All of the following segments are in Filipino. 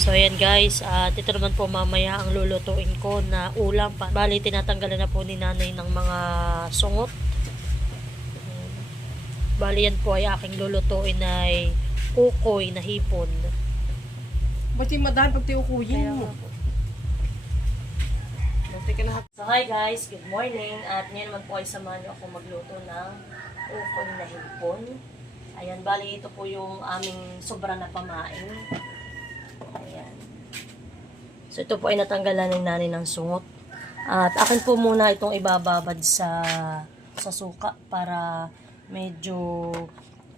So ayan guys, at ito naman po mamaya ang lulutuin ko na ulam. Bali tinatanggalan na po ni nanay ng mga sungot. Bali yan po ay aking lulutuin ay kukoy na hipon. Ba't yung madahan pag tiukuyin Kaya mo? nga po. Na. So hi guys, good morning. At ngayon naman po ay samahan niyo ako magluto ng kukoy na hipon. Ayan, bali ito po yung aming sobra na pamain. Ayan. So ito po ay natanggalan ng nanay ng sungot. At akin po muna itong ibababad sa suka para medyo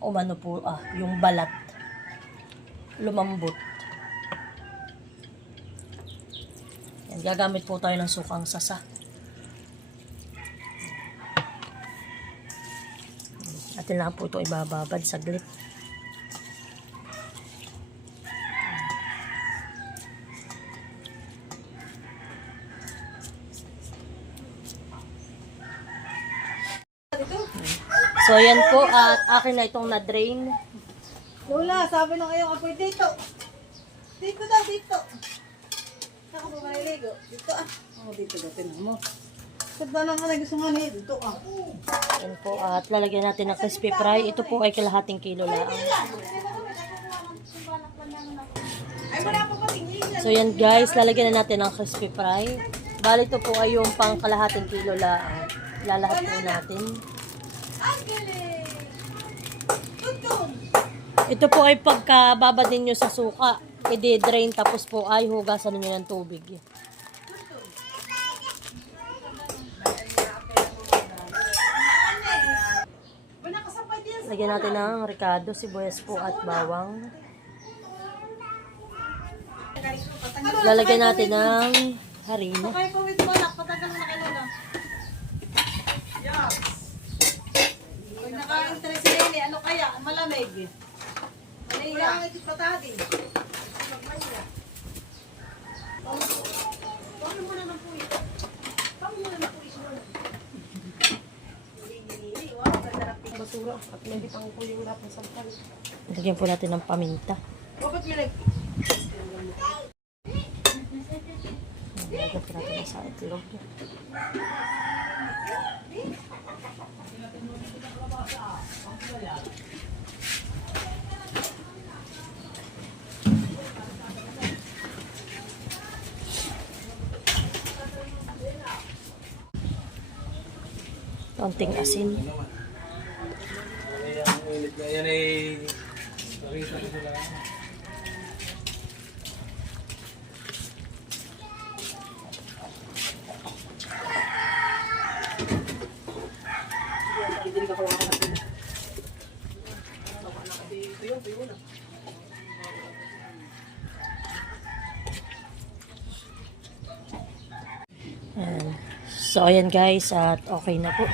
umano po yung balat lumambot. Yan, gagamit po tayo ng sukang sasa. Atin lang po ito ibababad saglit. So yan po at akin na itong na-drain. Lola, sabi ng ayong apoy dito. Dito daw, dito. Ako ba maliligo? Dito dito daw, mo. Ba't ba naman na gusto nga niya? Dito Yan po at lalagyan natin ng crispy fry. Ito po ay kalahating kilo lang. Ay, wala pa pa tingin. So yan guys, lalagyan na natin ng crispy fry. Bali ito po ay yung pang kalahating kilo lang. Lalahat po natin. Ang galing! Tutong! Ito po ay pagkababad ninyo sa suka. I-drain tapos po ay hugasan niyo ng tubig. Lagyan natin ng ricado, sibuyas po at bawang. Lalagyan natin ng harina. Okay po, wait mo anak. Patagal mo na kay Lola. Yes! Pag naka-interest si Lili, ano kaya? Malamig. Malaya. Ang ito patadi. Paano mo na ng puwi? Paano mo na ng puwi? Basura at may bitang ko yung wala pang sampal. Lagyan po natin ng paminta. Bakit may like? Lagyan po natin sa itlog. Konting asin. Yan ay parisa ko sila. Ayan. So ayan guys, at okay na po.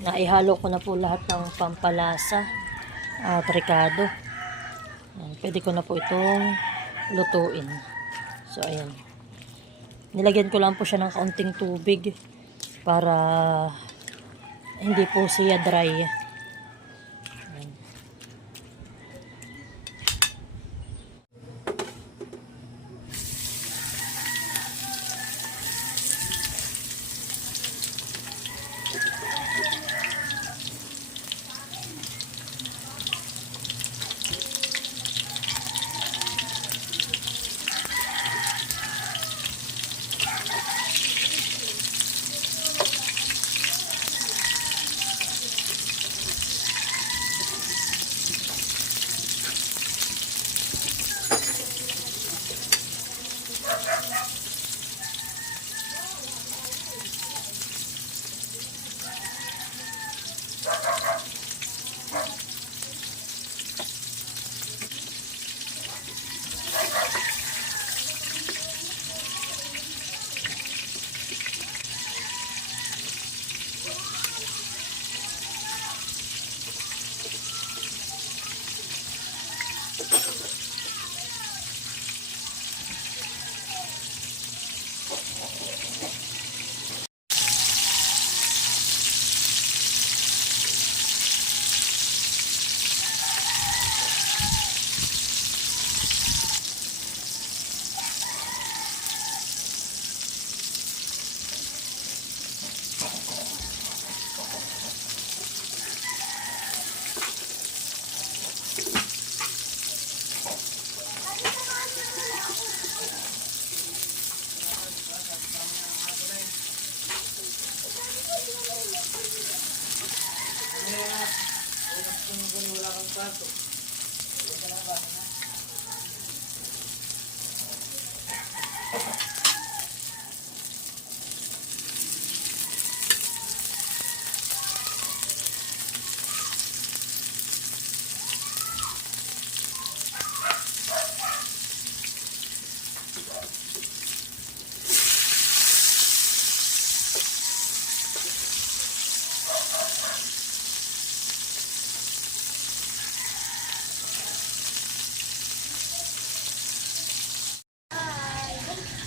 Naihalo ko na po lahat ng pampalasa at ricado. Ayan, pwede ko na po itong lutuin. So ayan. Nilagyan ko lang po siya ng kaunting tubig para hindi po siya dry. Ayan.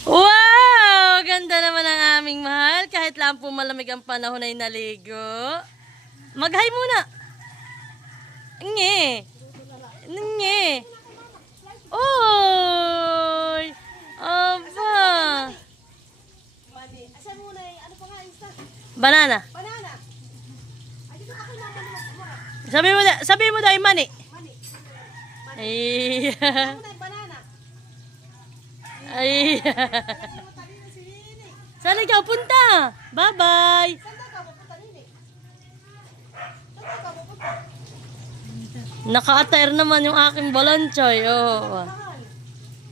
Wow! Ganda naman ang aming mahal. Kahit lang po malamig ang panahon ay naligo. Mag-hi muna. Nge. Nge. Oy! Aba! Asan muna eh? Ano pa nga isa? Banana. Banana. Ay, dito ako naman mo. Sabi mo dahil mani. Mani. Ay. Ano na yung banana? Ay. Hindi mo tali na si Nini. Saan ikaw punta? Bye-bye. Saan ka pupunta, Nini? Saan ka pupunta? Naka-attire naman yung aking balonchoy. Oh. Mahal.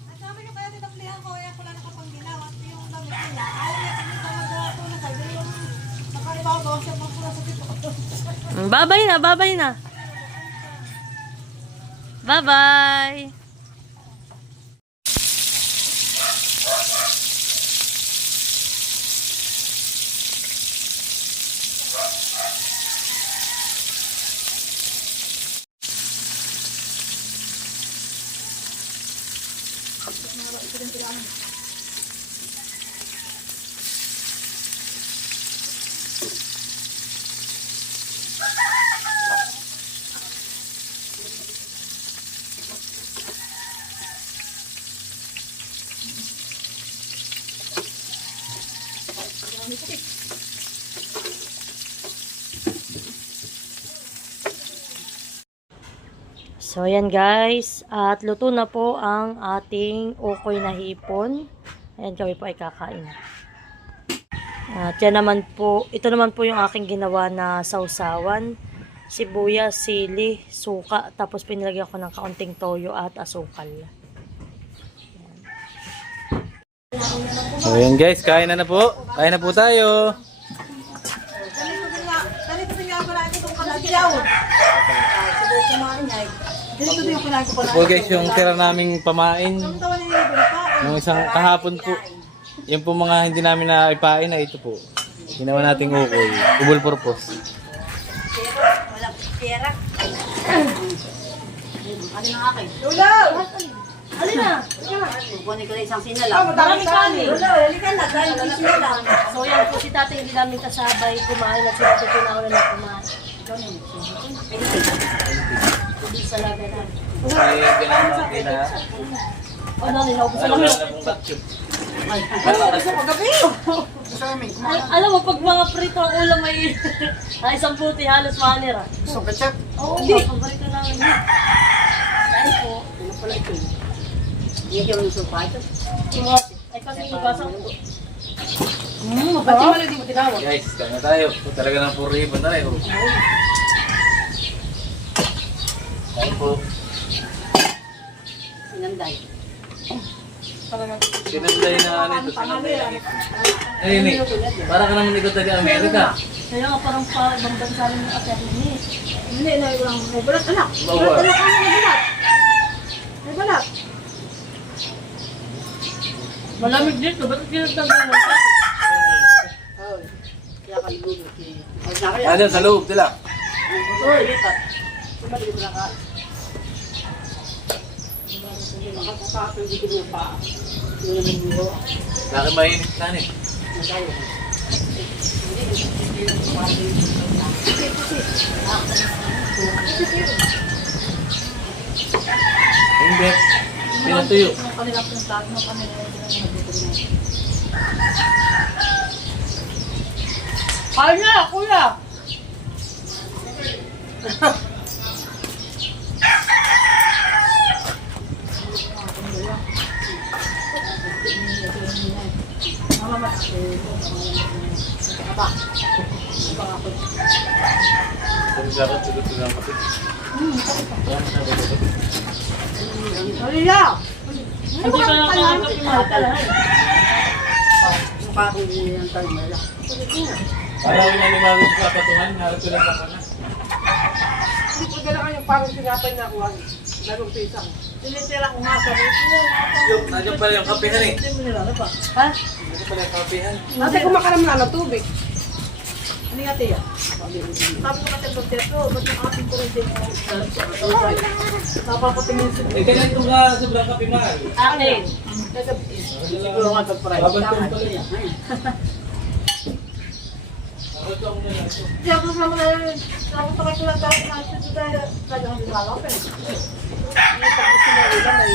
At sabi niyo kaya tinaplihan ko, kaya pala nakapanggilaw. At yung damit nila, ayaw niya sinita magawa ko na sabi yung nakalibaw siya pang pula sa tito. Bye-bye na, bye-bye na. Bye-bye. So, ayan guys. At luto na po ang ating ukoy na hipon. Ayan, kami po ay kakain. At yan naman po, ito naman po yung aking ginawa na sausawan. Sibuyas, sili, suka, tapos pinilagyan ko ng kaunting toyo at asukal. So yun guys, kain na po. Kain na po tayo. Ganito din ako na itong kalagyaw. Sabi kumain ay. Ganito din yung kinain ko pala. Po guys, yung tira naming pamain. Ang tawa ni Nini pa. Nung isang kahapon po. Yung po mga hindi namin naipain na ito po. Ginawa nating ukoy. Ubol purpose. Walang pera. Ano na akin? Lula! Alin na? Kukunin ko na isang sinala. Maraming kanin. Lula, halika na. Dahil hindi sinala. So yan po si tatay hindi namin kasabay kumain at si tatay pinauna na kumain. Ikaw na yun. Hindi sa laga na. Okay, ginawa natin na. Ano, nilawag sa Ano laga. na pong batyo. Alam mo, pag mga prito ang ulam ay ay isang puti, halos manira. So, ketchup? Oo, paborito namin yun. Dahil po, Ano pala ito? Hindi ka ng sopa ito? ay kasi ibasa ko. Ba't yung maladi mo tinawag? Guys, kain na tayo. Ito talaga ng puro ibon na rin. Kain po. Sinanday. Sinanday na ano ito. Sinanday na ito. Ay, Nick. Para ka naman ikot taga-Amerika. Kaya nga parang ibang bansa rin yung ater ni. Hindi, may balat anak. Bawa. Balat anak, may balat. May balat. Malamig dito, ba't kinagtagal mo? Oh, kaya kaligulo si... Ay, nakaya. Ano, sa loob sila. Uy, lipat. Sumalig na ka. Makakapapin dito niya pa. Yung nabubuho. Laki mainit na rin. Nagayo. Hindi. Pinatuyo. Kanilap ng tago ng kami na nagutom na. Kaya na, kuya! Aba. Aba ako. Pagkakat siguro sila ang kapit. Halila! Hindi ka nakakapimahal. Mukha akong ganyan tayo nila. Para ko nanibago sa kapatuhan, harap ko lang sa kanan. Hindi ko gano'n yung parang sinapay na kuha. Larong pisang. Sinitira ko nga sa rito. Yung, nandiyan pala yung kapihan eh. Hindi mo nilalaba. Ha? Nandiyan pala yung kapihan. Ate, kumakaram na ng tubig. Ano nga, Tia? Sabi ko kasi pag teto, ba't yung ating ko rin din? Napapatingin sa Eh, kaya ito ka sobrang kapimahal. Akin. siguro nga pag-price. Babantong pala yan. Ako ito ang nila ito. Hindi ako naman na nakapagpakay ko lang tayo na ito dahil talagang nilalapin. Hindi pag gusto mo ulam ay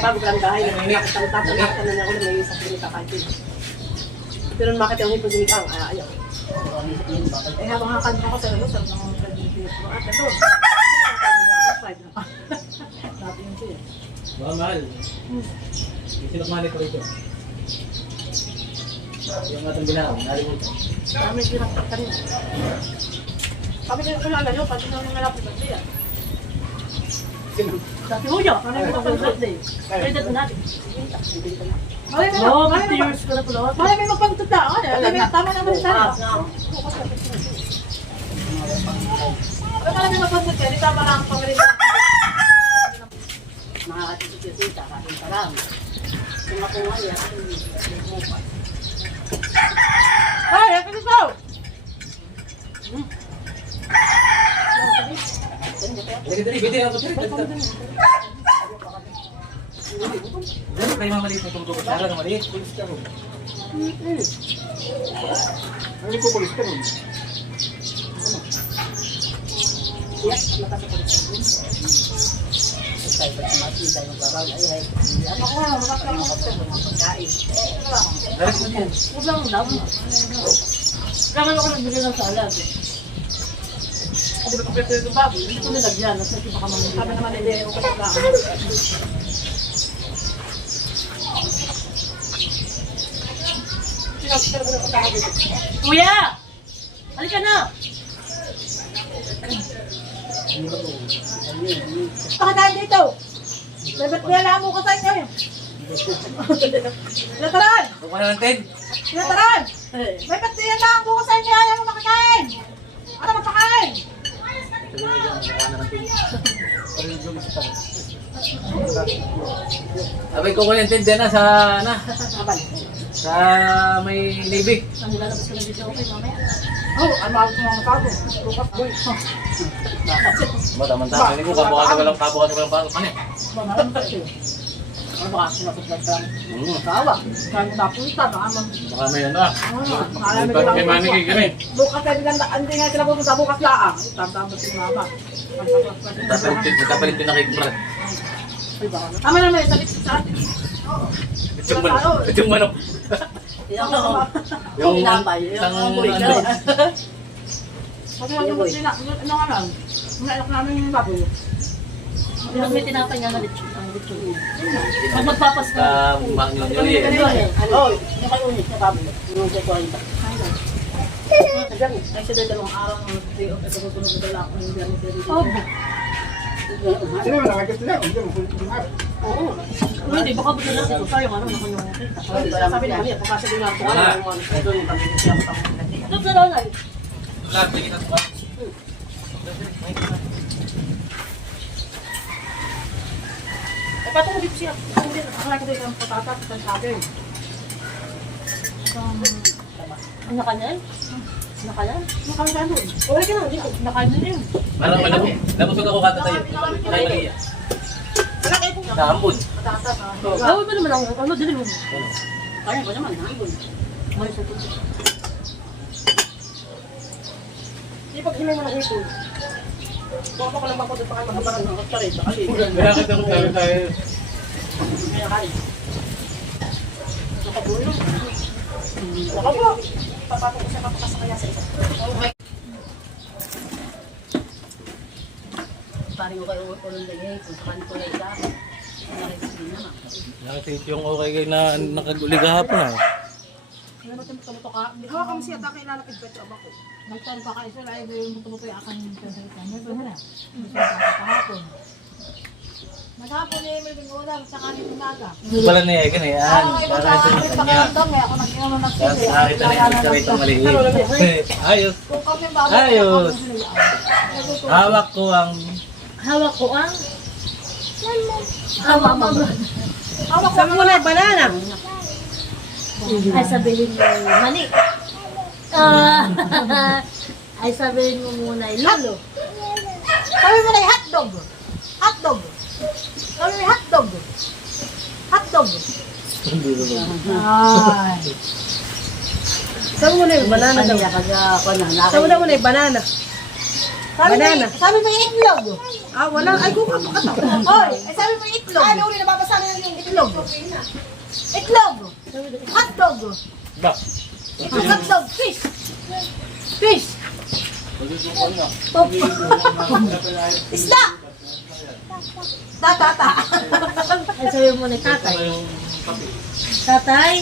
bago lang dahil nakatangtatan na ako na may isang pinita kahit. Pero makita yung hipodimik ang ayaw. Eh habang hakan ako sa lalo, sabi ng pag-ibig ko, ate to. Dati yung siya. Baka mahal. Sinukmani ko rito. Yung atong binaw, nalimutan. Kami silang kanina. Kami din ko na alam yun, pati na nang nalapit ang siya. Dati mo yun. Ano yung birthday? Birthday ko natin. No, 50 years ko na pala. Malay may magpagtanda. Tama naman sana. Malay may magpagtanda. Hindi tama lang ang pamilya. Makakatisip-tisita, kating parang. Kung ako nga yan, ay, ako dito! Dali, dali, bitin ako dali. Dali, kayo mamaliit na tungkol ko. Sara na maliit. Kulis ka rin. Ano ko kulis ka rin? Yes, nakasapagod. Tayo pa tumati, tayo magbabaw. Ay, ano ko nga, makakalaman ko sa mga pagkain. Dali ko yan. Huwag lang lang. Kailangan ako nagbigay ng salad. Hindi ba kapit yung baboy? Hindi ko nilagyan. Nasa ito baka mamili. Sabi naman, hindi ako kapagkaan. Pinagpapit ko na pagkakaan dito. Kuya! Halika na! Pakakain dito! Dapat nilala mo ka sa inyo. Tinataran! Huwag ka na ng 10. Tinataran! May patiyan lang bukas sa inyo. Ayaw mo makakain! Ano magpakain? Abay ko yung 10 dyan na sa, Abal. sa may Navy. Ang lalabas ko na dito okay mamaya. Oh, ano ako mga kago? Bukas boy. Ba, tama-tama. Hindi ko kabukas ko lang pasok ka na eh. Bamalan kasi. Ano ba kasi nakapaglag ka? Kawa. Kaya mo napunta. Baka may ano ah. Malamig Bakit lang kay Manny kay Gary? bukas tayo bilang hindi nga sila pupunta bukas laang. Tama-tama si mama. Nagkapalit din na kay Brad. Tama naman, sabi sa atin. Itong manok. Yung Tinapay, isang yung ano. Kasi yung sila, ano nga lang, umailak namin yung baboy. Pag may tinapay nga na lechon. Ang lechon. Pag magpapas ka. Sa Manyo Yuri eh. Oh, yung kayo ulit na baboy. Yung sa 40. Ay, siya dahil dalawang araw ng day off, at susunod na dala ako ng dami dito. Oh, Sino mo nakakit sila? Oo. hindi. Baka ba na ito? Sayang ano naman yung kita. Sabi niya, niya, pagkasa din lang po, ano yung mga doon yung pamilya siya ako tapos. Ito sa lanay. Lahat, bigyan na sa Eh, pato mo dito siya. Hindi, akala ko dito ang patata at ang sabi. Ang nakanyan? Nakalan? Nakakita doon. Wala ka na, dito. Nakalan yun. Parang malaki. Nabusog ako kata tayo. Kay Maria. Wala kayo po. Sa Ambon. Patata sa... Gawin mo naman ang ano, dili mo. Kaya ko naman, hanggon. May sa tuto. Di pag hinay mo ng ipon. Baka ko lang ako doon pa kayo magkabaran ng oktare. Sakali. Kaya kita ko tayo. Kaya kaya. Nakabulo. Nakabulo. Papatong ko siya kapakasakaya sa isa. Paring ko kayo ulo ng ganyan, kung saan ko na isa. Nakikita naman. Nakita yung okay kayo na nakagulig hapon ah. Ano ba tumuto ka? Hawa ka mo siya, taka ilalapit pa ito, abako. Nagtan pa kayo sila, ay yung tumuto yung akan yung salita. May ba na? Hindi siya kahapon. Maghapon niya yung may ulam sa kanin umaga. Pala na yan, yan. Para ito yung kanya. Ako nag-inom ng Tapos nakakita na yung kutsarito maliit. Ayos. Kung kami bago, Ayos. Hawak ko ang... Hawak ko ang... Hawak mo. hawak ko muna yung banana. Ay sabihin mo mani. Ay sabihin mo muna lolo. Sabi mo na yung hotdog. Hotdog. Sabi mo yung hotdog. Hotdog. Ay. Sabi mo na yung banana daw. Sabi mo na yung banana. Banana. Sabi mo yung itlog. Ah, wala. Ay, kung kapakato. Oy, ay sabi mo yung itlog. Ano, uli, nababasa na yung itlog. Itlog. Hotdog. Ba? Hotdog. Fish. Fish. Isda. Tata. Ay sabihin mo na tatay. Tatay,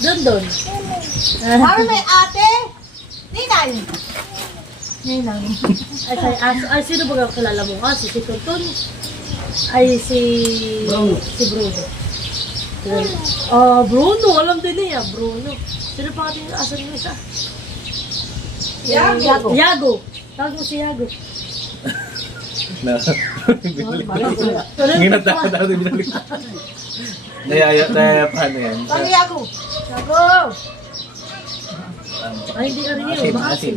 dun. Sabi mo yung ate. Ninay. Ay sino ba kilala mo kasi? Si Tuntun? Ay si Bruno. Bruno. Alam din niya, Bruno. Sino pa ating asan mo isa? Yago. Tawag mo si Yago. Nginat na binalik. Naya paano yan? Sabi Yago. Yago. Ay, hindi ka rin yun. Asin.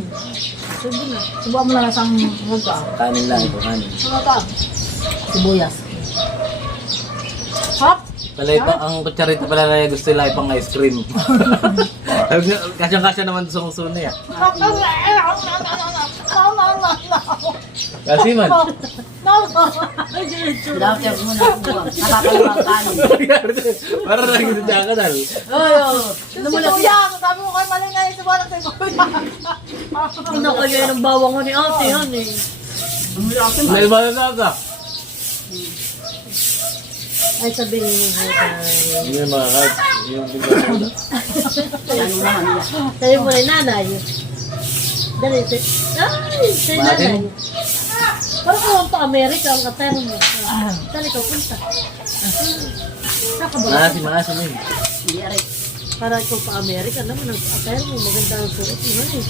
Subo na. Subukan mo lang isang multo. Kanin lang ito, kanin. Ano ka? Sibuyas. Hop. Pala ang kutsarito pala na gusto nila ipang ice cream. Kasyang-kasya naman sa kung na yan. Kasi man. Ay, diretso. Para lang ito dyan ka dal. Namula siya. Sabi mo kayo mali na yung subukan ng kuya. Pinakagay ng bawang ko ni ate yan eh. May ba na ka? Ay, sabihin mo tayo. Hindi na mga kahit. Yung bigla. Sabi mo na nanay. Dali, say nanay. Parang kung pa Amerika ang katero mo. Dali ka punta. Saka ba? Maasim mo yun. Para ikaw pa Amerika naman ang katero mo. Maganda ang suot mo eh.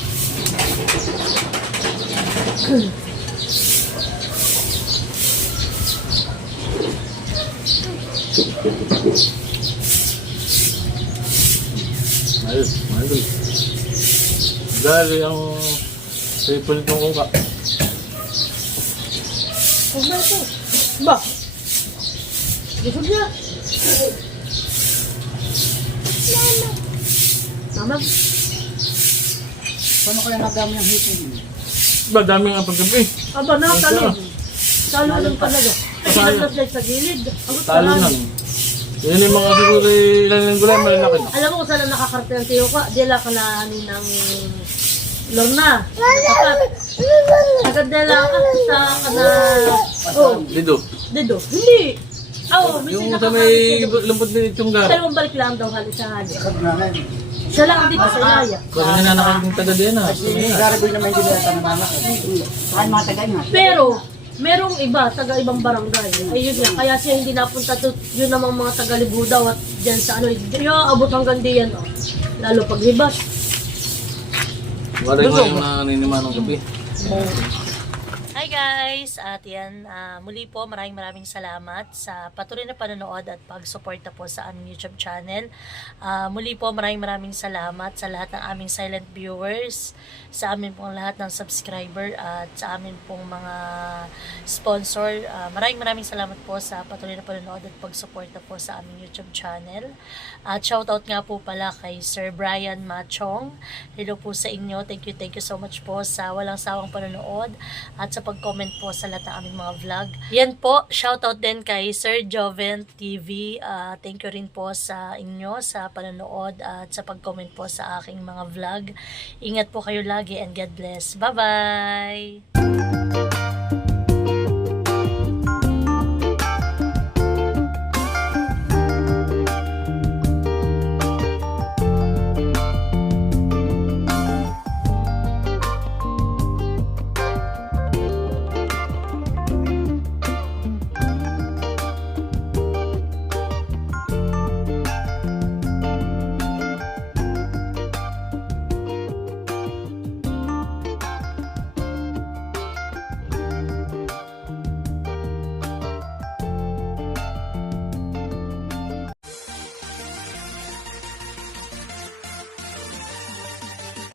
Ayos. Dali ang triple kong uka. Huwag na ito. Ba? Gusto niya. Mama. Paano kaya nagdami ng hitin? Ba, dami nga pagkabi. Aba na, talon. Talo lang talaga. Tapos like sa gilid. Ang Talo lang. Yun yung mga siguro ilan ng gulay, malalaki. Alam mo kung saan ang nakakarte ng tiyo ka? Dila ka na ng Lorna. Agad dila ka sa kada... Oh, Dito. dito. Hindi. Oh, Yung sa may lumpot ni Tunggar. Dalawang balik lang daw hali sa hali. Siya lang dito sa Ilaya. Kung nananakag yung taga din ah. Garaboy naman hindi nila tanong mga. Ay, mga tagay nga. Pero, merong iba, taga ibang barangay. Ayun nga, kaya siya hindi napunta to, yun namang mga taga Libudaw at dyan sa ano, yung abot hanggang diyan, oh. Lalo paglibas. Wala yung naniniman ng gabi. Hi guys! At yan, muli po maraming salamat sa patuloy na panonood at pag-suporta po sa aming YouTube channel. Muli po maraming salamat sa lahat ng aming silent viewers, sa amin pong lahat ng subscriber at sa amin pong mga sponsor. Maraming salamat po sa patuloy na panonood at pag-suporta po sa aming YouTube channel. At shoutout nga po pala kay Sir Brian Machong. Hello po sa inyo. Thank you so much po sa walang sawang panonood at sa pag-comment po sa lahat ng aming mga vlog. Yan po, shoutout din kay Sir Joven TV. Thank you rin po sa inyo sa panonood at sa pag-comment po sa aking mga vlog. Ingat po kayo lagi and God bless. Bye-bye!